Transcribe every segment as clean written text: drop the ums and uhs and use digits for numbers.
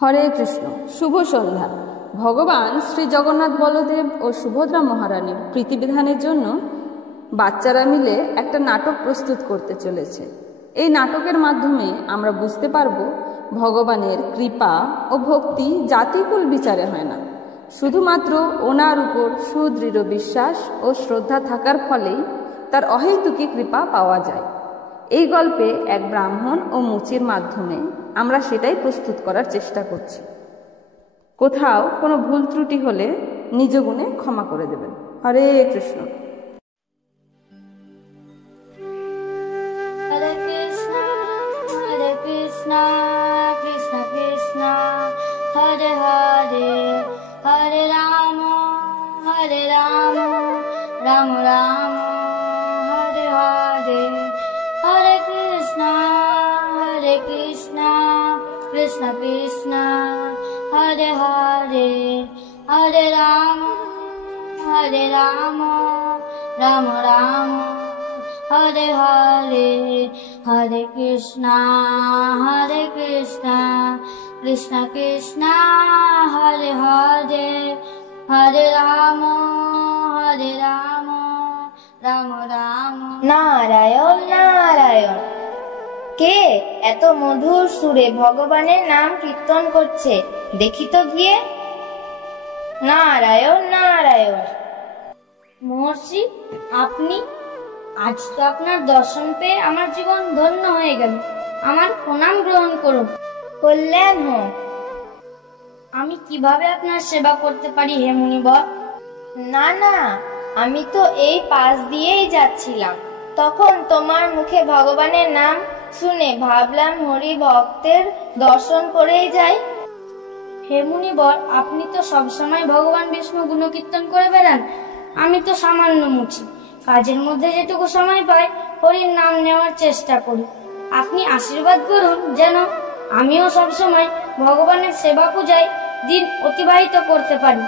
হরে কৃষ্ণ। শুভ সন্ধ্যা। ভগবান শ্রী জগন্নাথ বলদেব ও সুভদ্রা মহারানীর প্রীতিবিধানের জন্য বাচ্চারা মিলে একটা নাটক প্রস্তুত করতে চলেছে। এই নাটকের মাধ্যমে আমরা বুঝতে পারব ভগবানের কৃপা ও ভক্তি জাতিকুল বিচারে হয় না, শুধুমাত্র ওনার উপর সুদৃঢ় বিশ্বাস ও শ্রদ্ধা থাকার ফলেই তার অহেতুকী কৃপা পাওয়া যায়। এই গল্পে এক ব্রাহ্মণ ও মুচির মাধ্যমে আমরা সেটাই প্রস্তুত করার চেষ্টা করছি। কোথাও কোনো ভুল ত্রুটি হলে নিজ গুণে ক্ষমা করে দেবেন। হরে কৃষ্ণ। হরে কৃষ্ণ হরে কৃষ্ণ কৃষ্ণ কৃষ্ণ হরে হরে, হরে রাম রাম রাম হরে হরে, হরে কৃষ্ণ কৃষ্ণ কৃষ্ণ হরে হরে, হরে রাম রাম রাম হরে হরে, হরে কৃষ্ণ কৃষ্ণ কৃষ্ণ হরে হরে, হরে রাম রাম রাম। নারায়ণ নারায়ণ। কে এত মধুর সুরে ভগবানের নাম কীর্তন করছে দেখি তো গিয়ে। নারায়ণ নারায়ণ। মহর্ষি, আপনি? আজ তো আপনার দর্শন পেয়ে আমার জীবন ধন্য হয়ে গেল। আমার প্রণাম গ্রহণ করুন। কল্যাণ হোক। আমি কিভাবে আপনার সেবা করতে পারি হে মুনিবর? না না, আমি তো এই পাশ দিয়েই যাচ্ছিলাম, তখন তোমার মুখে ভগবানের নাম শুনে ভাবলাম হরি ভক্তের দর্শন করেই যাই। হে মুনিবর, আপনি তো সবসময় ভগবান বিষ্ণু গুণকীর্তন করে বেড়ান। আমি তো সামান্য মুচি, কাজের মধ্যে যেটুকু সময় পাই হরির নাম নেওয়ার চেষ্টা করি। আপনি আশীর্বাদ করুন যেন আমিও সবসময় ভগবানের সেবা পূজায় দিন অতিবাহিত করতে পারি।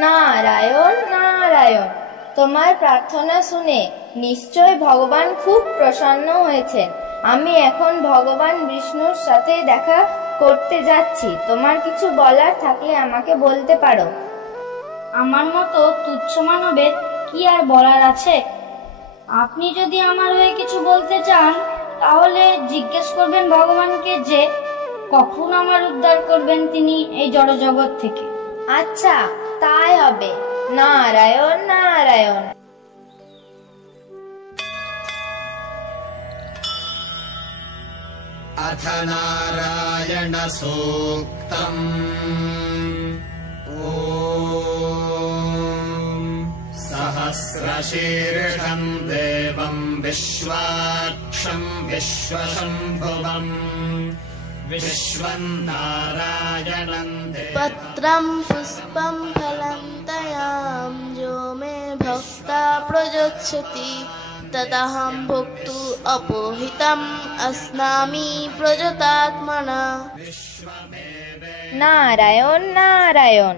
নারায়ণ নারায়ণ। তোমার প্রার্থনা শুনে নিশ্চয় ভগবান খুব প্রসন্ন হয়েছেন। আমি এখন ভগবান বিষ্ণুর সাথে দেখা করতে যাচ্ছি। তোমার কিছু বলার থাকলে আমাকে বলতে পারো। আমার মতো তুচ্ছ মানবের কি আর বলার আছে? আপনি যদি আমার হয়ে কিছু বলতে চান তাহলে জিজ্ঞেস করবেন ভগবানকে যে কখন আমার উদ্ধার করবেন তিনি এই জড়জগৎ থেকে। আচ্ছা, তাই হবে। নারায়ণ নারায়ণ। अथ नारायण सूक्तम्। ॐ सहस्रशीर्षम् देवम् विश्वाक्षम् विश्वशम्भुवम् विश्वम् नारायणम् पत्रं पुष्पं फलं तयां जो मे भक्ता प्रयच्छति तदहं भुक्तु अपोहितम् अस्नामि प्रजतात्मना। নারায়ণ নারায়ণ।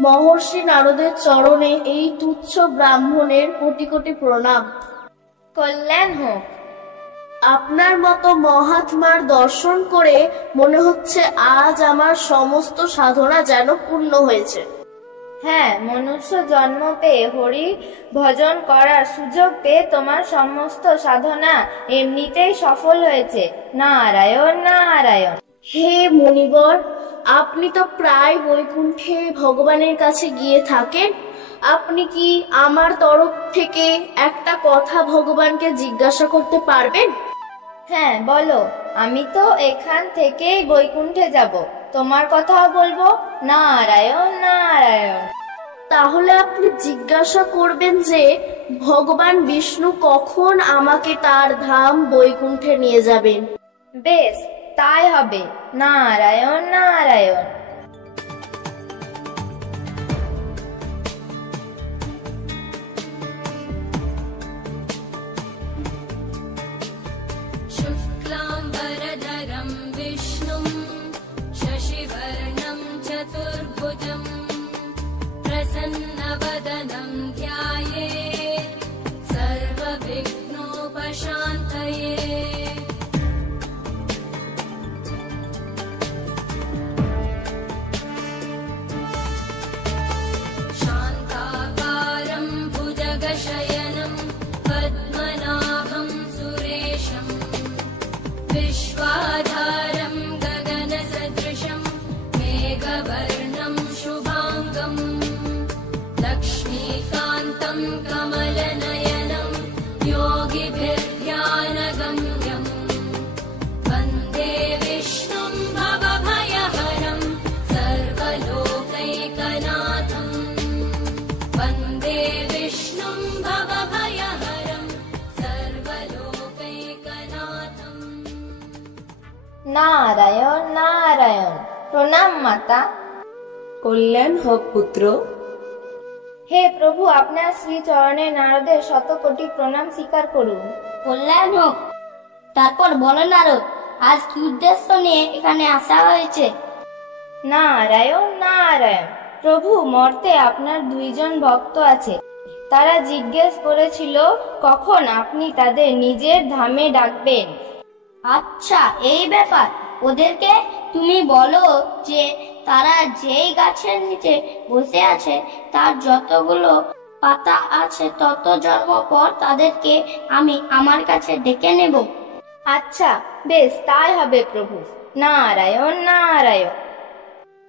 মহর্ষি নারদের চরণে এই তুচ্ছ ব্রাহ্মণের কোটি কোটি প্রণাম। কল্যাণ হোক। আপনার মতো মহাত্মার দর্শন করে মনে হচ্ছে আজ আমার সমস্ত সাধনা যেন পূর্ণ হয়েছে। হ্যাঁ, মনুষ্য জন্ম পেয়ে হরি ভজন করার সুযোগ পেয়ে তোমার সমস্ত সাধনা এমনিতেই সফল হয়েছে। নারায়ণ নারায়ণ। হে মুনিবর, আপনি তো প্রায় বৈকুণ্ঠে ভগবানের কাছে গিয়ে থাকেন। আপনি কি আমার তরফ থেকে একটা কথা ভগবানকে জিজ্ঞাসা করতে পারবেন? হ্যাঁ, বলো। আমি তো এখান থেকেই বৈকুণ্ঠে যাব, তোমার কথাও বলবো। নারায়ণ নারায়ণ। তাহলে আপনি জিজ্ঞাসা করবেন যে ভগবান বিষ্ণু কখন আমাকে তার ধাম বৈকুণ্ঠে নিয়ে যাবেন। বেশ, তাই হবে। নারায়ণ নারায়ণ। शुक्लाम्बरधरं विष्णुं शशिवर्णं चतुर्भुजं प्रसन्नवदनं ध्यायेत् सर्वविघ्नोपशान्तये। নারায়ণ নারায়ণ। প্রণাম মাতা। কল্যাণ হোক পুত্র। হে প্রভু, আপনার শ্রীচরণে নারদের শতকোটি প্রণাম স্বীকার করুন। কল্যাণ হোক। তারপর বলো নারদ, আজ কি উদ্দেশ্য নিয়ে এখানে আসা হয়েছে? নারায়ণ নারায়ণ। প্রভু, মর্তে আপনার 2 ভক্ত আছে। তারা জিজ্ঞেস করেছিল কখন আপনি তাদের নিজের ধামে ডাকবেন। আচ্ছা, এই ব্যাপার। ওদেরকে তুমি বলো যে তারা যেই গাছের নিচে বসে আছে তার যতগুলো পাতা আছে তত জন্ম পর তাদেরকে আমি আমার কাছে ডেকে নেব। আচ্ছা, বেশ, তাই হবে প্রভু। নারায়ণ নারায়ণ।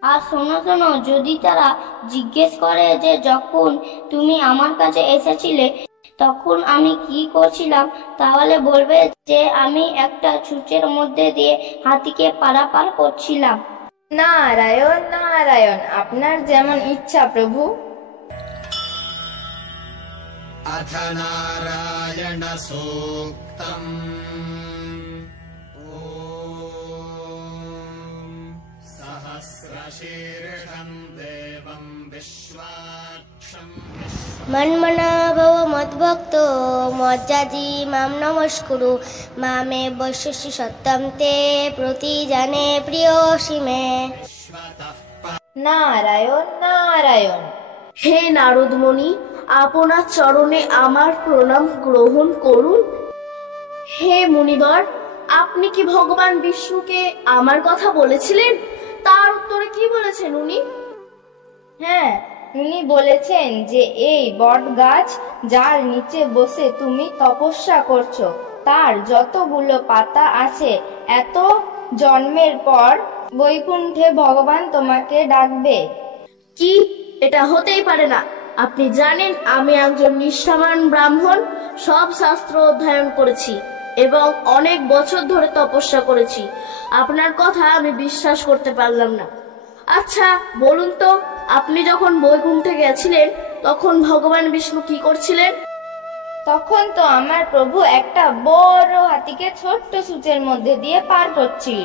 আর শোনো শোনো, যদি তারা জিজ্ঞেস করে যে যখন তুমি আমার কাছে এসেছিলে তখন আমি কি করছিলাম, তাহলে বলবে যে আমি একটা ছুঁচের মধ্যে দিয়ে হাতিকে পারাপার করছিলাম। নারায়ণ নারায়ণ। আপনার যেমন ইচ্ছা প্রভু। अथ नारायण सूक्तम्। सहस्रशीर्षम् देवम् विश्वाक्षम् মন্মনা ভব মদ্ভক্ত মজ্জাজি মাম নমস্কুরু মামে বৈশ্বসি সত্যম তে প্রতি জানে প্রিয়সি মে। নারায়ণ নারায়ণ। হে নারদমণি, আপনার চরণে আমার প্রণাম গ্রহণ করুন। হে মুনিবর, আপনি কি ভগবান বিষ্ণুকে আমার কথা বলেছিলেন? তার উত্তরে কি বলেছেন উনি? হ্যাঁ, উনি বলেছেন যে এই বট গাছ যার নিচে বসে তুমি তপস্যা করছো তার যতগুলো পাতা আছে এত জন্মের পর বৈকুণ্ঠে ভগবান তোমাকে ডাকবে। কি? এটা হতেই পারে না। আপনি জানেন আমি একজন নিষ্ঠাবান ব্রাহ্মণ, সব শাস্ত্র অধ্যয়ন করেছি এবং অনেক বছর ধরে তপস্যা করেছি। আপনার কথা আমি বিশ্বাস করতে পারলাম না। আচ্ছা বলুন তো, আপনি যখন বৈকুণ্ঠে গেছিলেন তখন ভগবান বিষ্ণু কি করছিলেন? তখন তো আমার প্রভু একটা বড় হাতিকে ছোট্ট সূচের মধ্যে দিয়ে পার করছিল।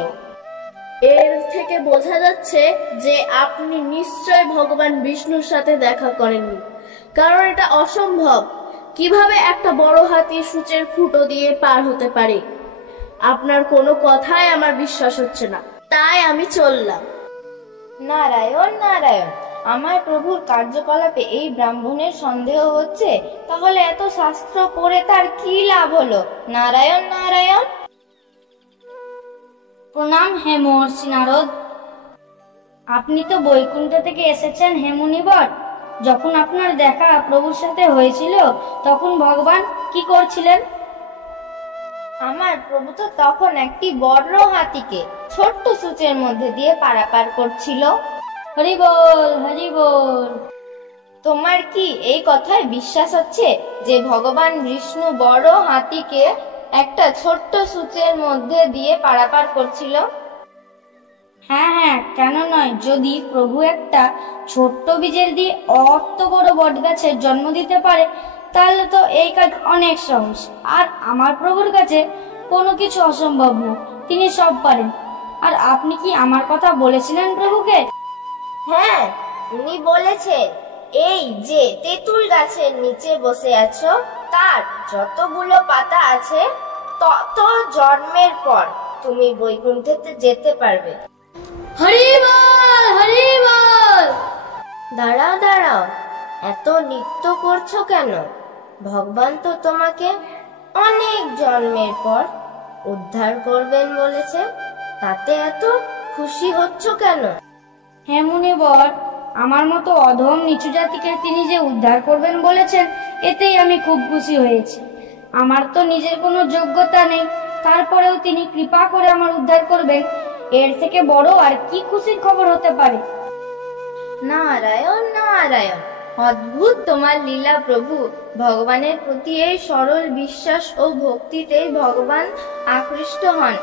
এর থেকে বোঝা যাচ্ছে যে আপনি নিশ্চয় ভগবান বিষ্ণুর সাথে দেখা করেননি, কারণ এটা অসম্ভব। কিভাবে একটা বড় হাতি সূচের ফুটো দিয়ে পার হতে পারে? আপনার কোনো কথাই আমার বিশ্বাস হচ্ছে না, তাই আমি চললাম। নারায়ণ নারায়ণ। আমার প্রভুর কার্যকলাপে এই ব্রাহ্মণের সন্দেহ হচ্ছে, তাহলে এত শাস্ত্র পড়ে তার কি লাভ হলো? নারায়ণ নারায়ণ। প্রণাম হে মহর্ষি নারদ। আপনি তো বৈকুণ্ঠ থেকে এসেছেন হে মুনিবর। যখন আপনার দেখা প্রভুর সাথে হয়েছিল তখন ভগবান কি করছিলেন? আমার প্রভু তো তখন একটি বড় হাতিকে ছোট্ট সূচের মধ্যে দিয়ে পারাপার করছিল। হরি বল, হরি বল। তোমার কি এই কথায় বিশ্বাস হচ্ছে যে ভগবান বিষ্ণু বড় হাতিকে একটা ছোট্ট সূচের মধ্যে দিয়ে পারাপার করছিল? হ্যাঁ হ্যাঁ, কেন নয়। যদি প্রভু একটা ছোট্ট বীজের দিয়ে অত বড় বট গাছের জন্ম দিতে পারে তাহলে তো এই কাজ অনেক সহজ। আর আমার প্রভুর কাছে কোনো কিছু অসম্ভব না, তিনি সব পারেন। আর আপনি কি আমার কথা বলেছিলেন প্রভুকে? হ্যাঁ, উনি বলেছেন এই যে তেঁতুল গাছের নিচে বসে আছো তার যতগুলো পাতা আছে তত জন্মের পর তুমি বৈকুণ্ঠেতে যেতে পারবে। হরি বল, হরি বল। দাঁড়াও দাঁড়াও, এত নৃত্য করছো কেন? ভগবান তো তোমাকে অনেক জন্মের পর উদ্ধার করবেন বলেছে, তাতে এত খুশি হচ্ছ কেন? হে মুনিবর, আমার মতো অধম নিচু জাতিকে তিনি যে উদ্ধার করবেন বলেছেন এতেই আমি খুব খুশি হয়েছি। আমার তো নিজের কোনো যোগ্যতা নেই, তারপরেও তিনি কৃপা করে আমার উদ্ধার করবেন, এর থেকে বড় আর কি খুশির খবর হতে পারে? নারায়ণ নারায়ণ। অদ্ভুত তোমার লীলা প্রভু। ভগবানের প্রতি এই সরল বিশ্বাস ও ভক্তিতেই ভগবান আকৃষ্ট হন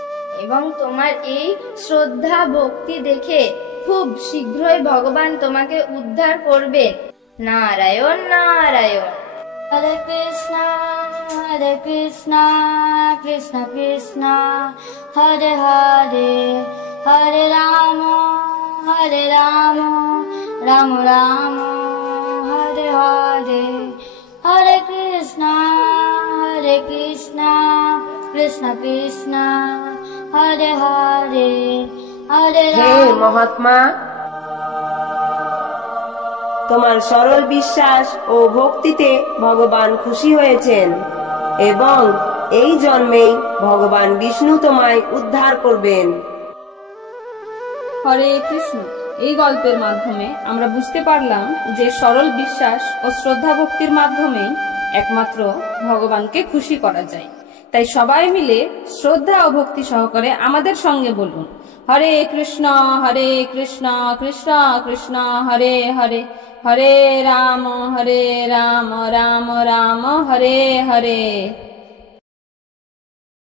এবং তোমার এই শ্রদ্ধা ভক্তি দেখে খুব শীঘ্রই ভগবান তোমাকে উদ্ধার করবে। নারায়ণ নারায়ণ। হরে কৃষ্ণ কৃষ্ণ কৃষ্ণ হরে হরে, হরে রাম রাম রাম হরে হরে, হরে কৃষ্ণ কৃষ্ণ কৃষ্ণ হরে হরে, হরে হে রাম। মহাত্মা, তোমার সরল বিশ্বাস ও ভক্তিতে ভগবান খুশি হয়েছেন এবং এই জন্মেই ভগবান বিষ্ণু তোমায় উদ্ধার করবেন। হরে কৃষ্ণ। এই গল্পের মাধ্যমে আমরা বুঝতে পারলাম যে সরল বিশ্বাস ও শ্রদ্ধা ভক্তির মাধ্যমেই একমাত্র ভগবানকে খুশি করা যায়। তাই সবাই মিলে শ্রদ্ধা ও ভক্তি সহকারে আমাদের সঙ্গে বলুন, হরে কৃষ্ণ কৃষ্ণ কৃষ্ণ হরে হরে, হরে রাম রাম রাম হরে হরে।